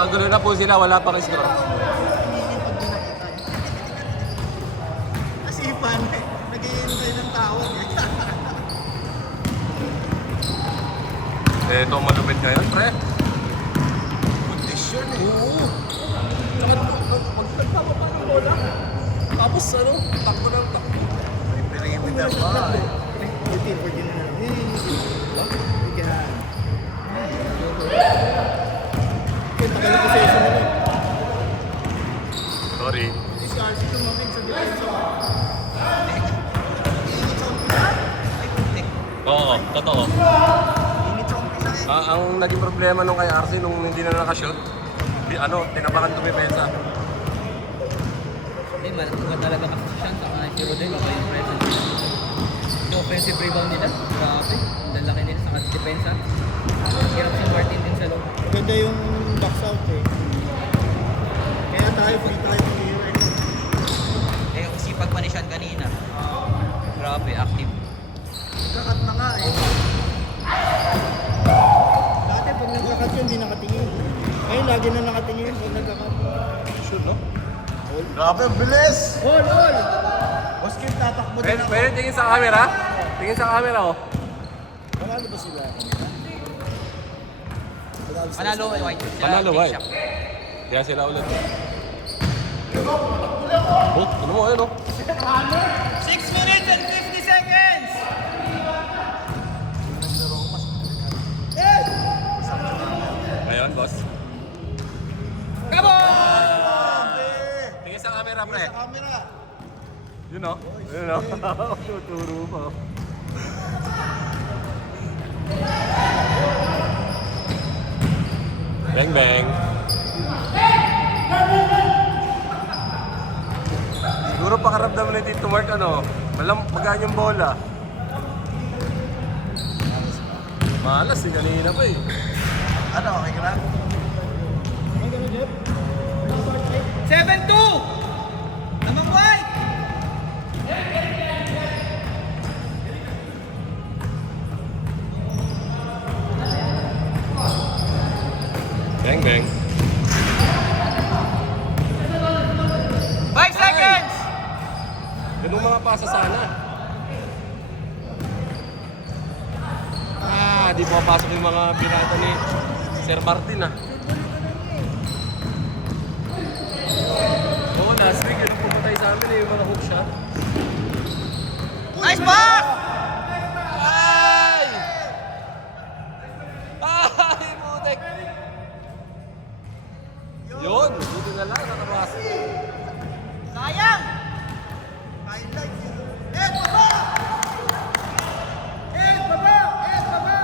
Nakagulo na po sila, wala pang score. Kasi ipan, nag-i-enjoy ng tawag. Ito malupit ngayon, pre. Condition eh. Oo. Tsaka magtagpapa pa ng bola. Tapos ano, takbo ng takbo. Perimeter na ba? Buti, pwede na. Tagal na possession nila. Sorry. Si Scarsi tumamig sa depensa. Oo, totoo. Ang naging problema nung kay RC nung hindi na nakashoot, tinabakan tumipensa. Malaki ba talaga kasi siya sa mga si Rodel, baka yung presence nila. Yung offensive rebound nila, grabe. Ang laki nila sa depensa. Hirap si Martin din sa loob. Maganda yung box out eh. Kaya tayo, free tayo mag-hero eh. Eh, yung sipag pa ni Sean kanina. Grabe, active. Kakat na nga eh. Dati pag nagkakat yun, di nakatingin. Ngayon, lagi na nakatingin pag nagkakat. Sure, no? Grabe, bilis! All! Boskip, tatakbo din ako. Pwede tingin sa camera? Tingin sa camera, oh. Panalo ba sila? Panalo, White. Panalo, White. Kaya sila ulit. Oh, ano mo, ayun, oh. 6 minutes and 50 seconds! Ngayon, boss. Come on! Tingin sa camera, pre. Sa camera. Yun, oh. Yun, oh. Tuturo pa, oh. Bang, bang. Siguro pakaramdam na dito, Mark, ano, magaan yung bola. Malas, eh, kanina pa eh. Ano, okay ka na? 7-2! Namang White! Bang, bang. 5 seconds! Ganun mga pasa sana. Di pumapasok yung mga pirata ni Sir Martin, ah. Oo, last week, yun pumatay sa amin eh, yung mga hook shot. Nice pass! Ay! Ay, putek! Yun, buti na lang, nakapasok. Sayang! Highlight. Ed, baba! Ed, baba! Ed, baba!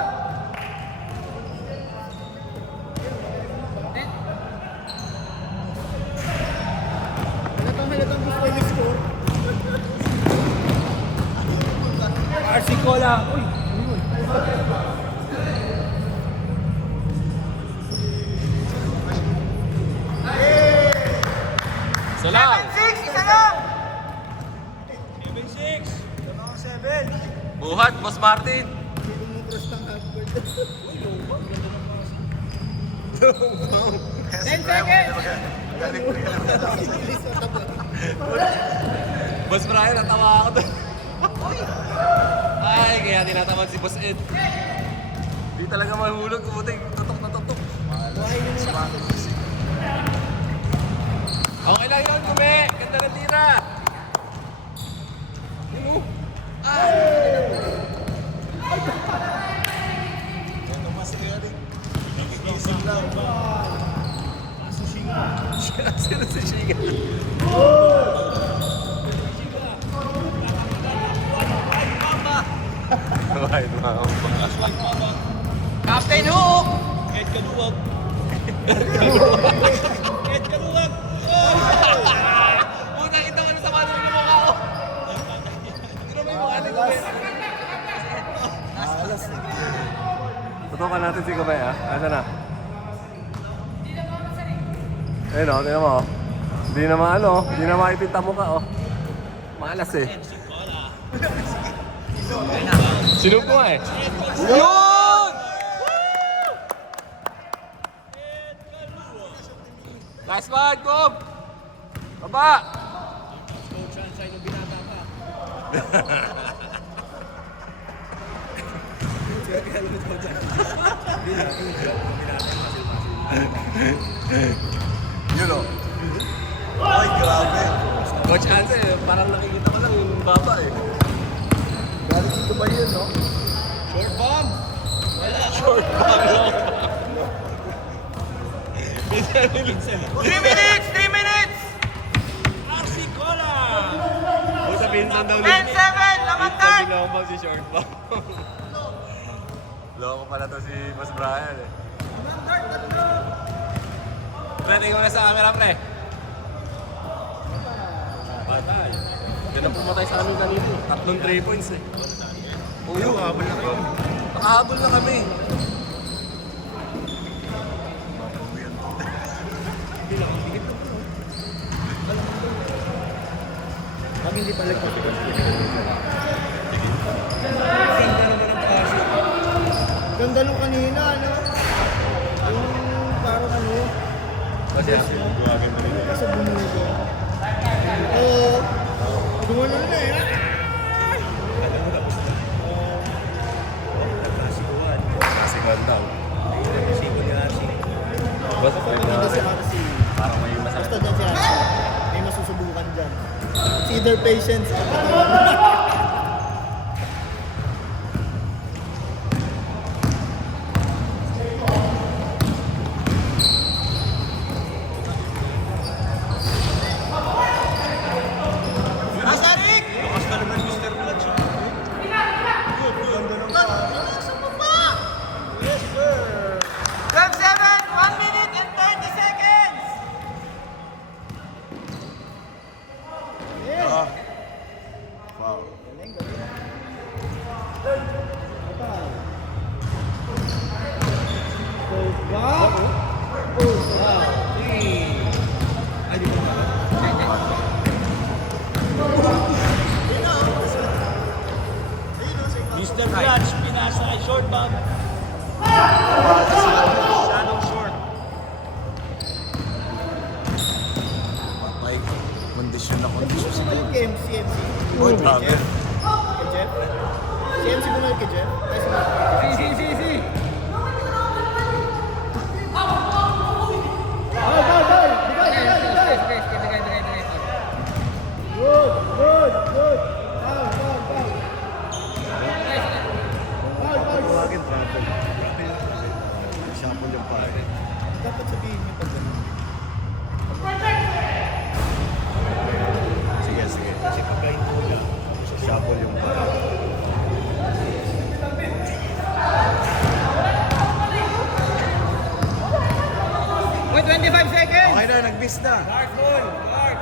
Halatang gusto yung score. RC Cola. Uy! Isa lang. 6, isa lang! 7. Buhat, Boss Martin. Lumutros ng half-court. 10 seconds! Boss Brian, natawa ako doon. Ay, kaya tinatamad si Boss Ed. Di talaga mahulog, putik. Tutok na tutok. Okay lang yun, Kume. Ganda ng tira. Ano? Ito masaya rin. Nagigising lang. Sino si Shiga? Right, mama. Captain Hook! Ed Kaluwag. Ed Kaluwag. Puta, ito ano sa mano ng mukha ko. Ito may mukha ni Kume. Tutukan natin si Kume, ha? Asa na? Ayun o, tingnan mo. Hindi naman ano, hindi na maipinta mukha, oh. Malas eh. Sinug ko nga eh. Yun! Last one, Bob! Baba! Coach Sunshine nung binata pa. Yun o. Ay, grabe. Coach Ansel, parang nakikita ko lang yung baba eh. Galing dito ba yun, no? Short bomb! Short ball lang. 3 minutes! 3 minutes! Axi Cola! O sa pinsan daw 10-7! Laman Pinsan binobang si short ball. Loko pala to si Boss Brian eh. Pre, tingin mo na sa camera, pre. Patay. Yan ang pumatay sa amin kanina. 3 points eh. Uyo, habol na kami. Nakahabol na kami. Pag hindi pa nagpapagod. Ganda nung kanina, ano? Yung parang ano, Kasi kasi bumugo. Oo. Gumano na eh. Kasigan daw. Basta Maganda si Arsi. parang may masakit. Basta dyan si Arsi. May masusubukan dyan. It's either patience or katawan. Game 7! 1 minute and 30 seconds! Wow. Galing, galing. Go back. Oh, Ay, di ba? Mr. Blanch, pinasa kay short bomb. Shallow short. Patay. Kondisyon na kondisyon si Bumalik kay CMC. Boy, grabe. Kay Jeff. CMC bumalik kay Jeff. Ay, si Good, good, good. Foul, foul, foul. Foul, foul. Bakit grabe? Sample yung pare. Dapat sabihin niyo pag gano'n. Sige, sige. Kasi pagkain ko lang, sample yung pare. Wait, 25 seconds! Okay na, nag-miss na. Guard ball! Guard!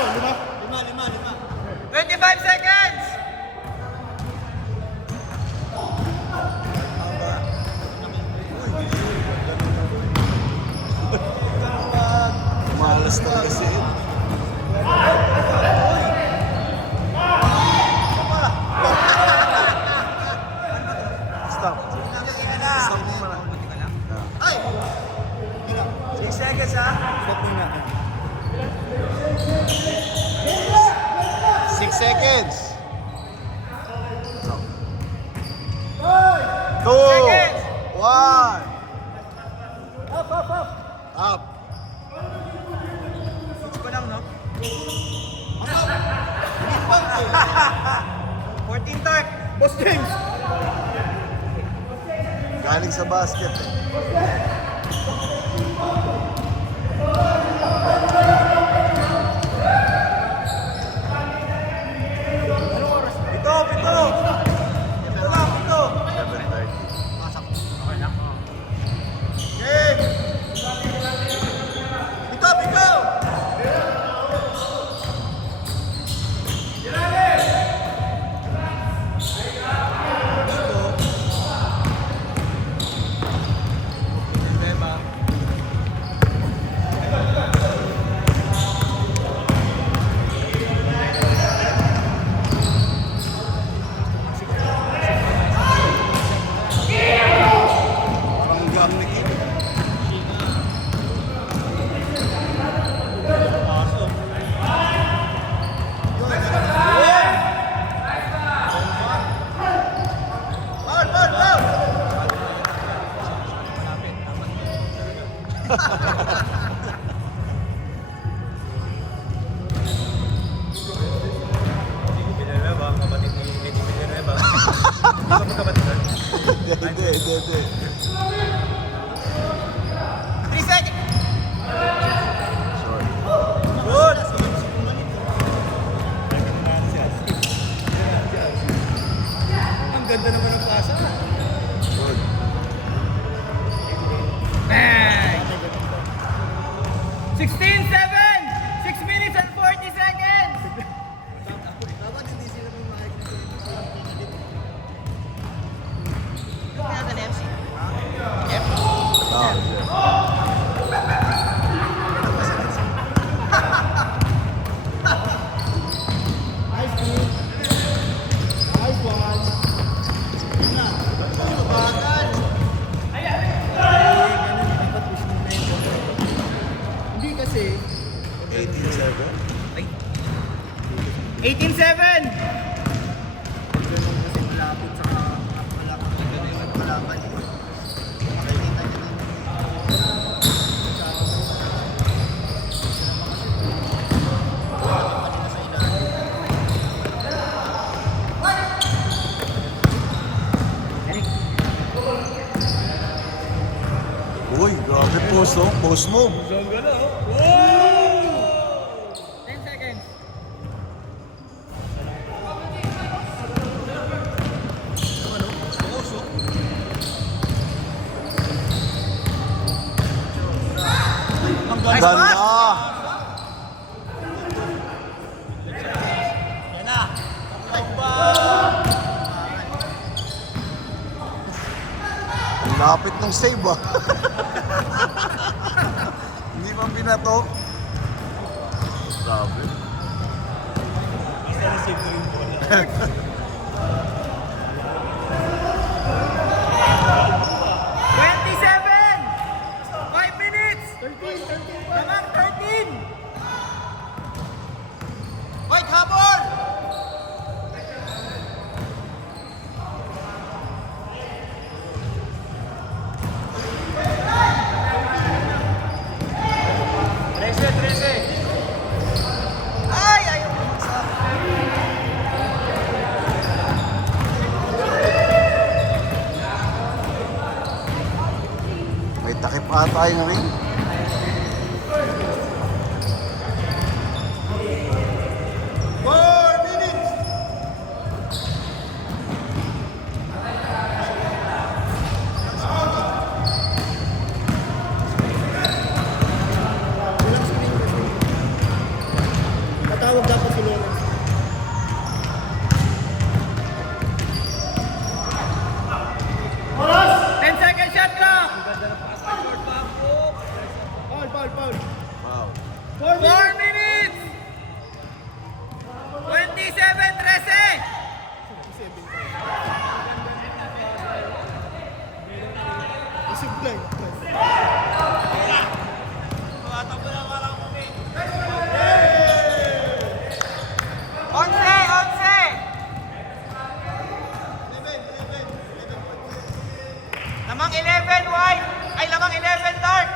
Lima. 25 seconds! Malas na kasi. Stop. Stop mo muna. Ay! 6 seconds ha? Stop muna. 6 seconds. 2 Seconds. 1 Up. Up. Ito pa lang, no? 14 tark! Boss James! Galing sa basket eh. Pito! Ito lang, pito! 7:30. Game! Pito! Villanueva, kapatid ni Eddie Villanueva. Hindi ba magkapatid doon? Hindi. 3 seconds! Short. Good! Ang ganda naman ng pasa. Good. Bang! 16-7! 6 minutes and 40 seconds! Dapat hindi sila pumayag na kaya ka na MC? Ah, yes. Nice team. Nice one. Hindi kasi, 18-7. Ay, 18-7! ganun kasi malapit sa malapit na yung nagpalaban. Makikita niyo na. Uy, grabe post, oh. Post move. 10 seconds. Ganda. Ang lapit ng save, ah. Hindi pa binato. Grabe. Isa na save ko yung bola. 5 minutes! 13! Naman, 13! Fight, habol! Ay, ayaw mo sa... May takip ata yung ring. Matawag dapat si Lawrence. Ten second shot clock! Foul. Wow. 4 minutes! 27-13! Isip lang. Onse! Lamang 11 white! Ay, lamang 11 dark!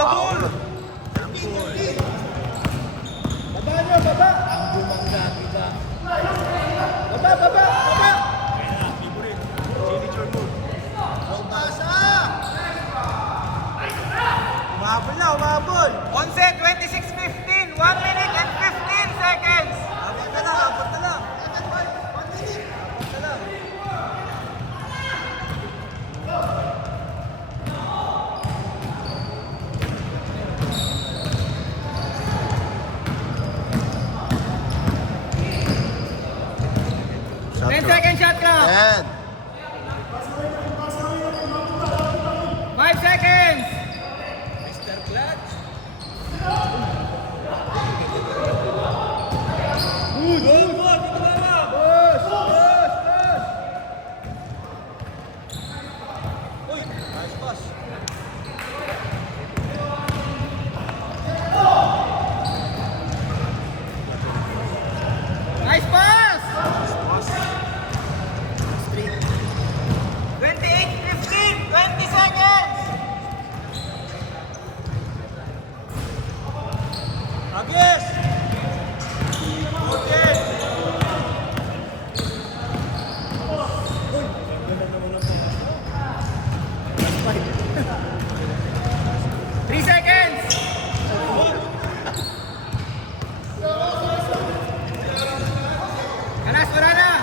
the ball! Baba nyo, baba! Ang bumangga kita. Baba, baba, baba! Umabol na, umabol! Onse, 26-15, 1 minute and 15 seconds! Abot na lang, abot na lang. Abot na lang. Shot 10 clock. second shot clock! 10. 5 seconds! Nice pass! 28-15, 20 seconds! Agis! Okay! 3 seconds! Alas, wala na!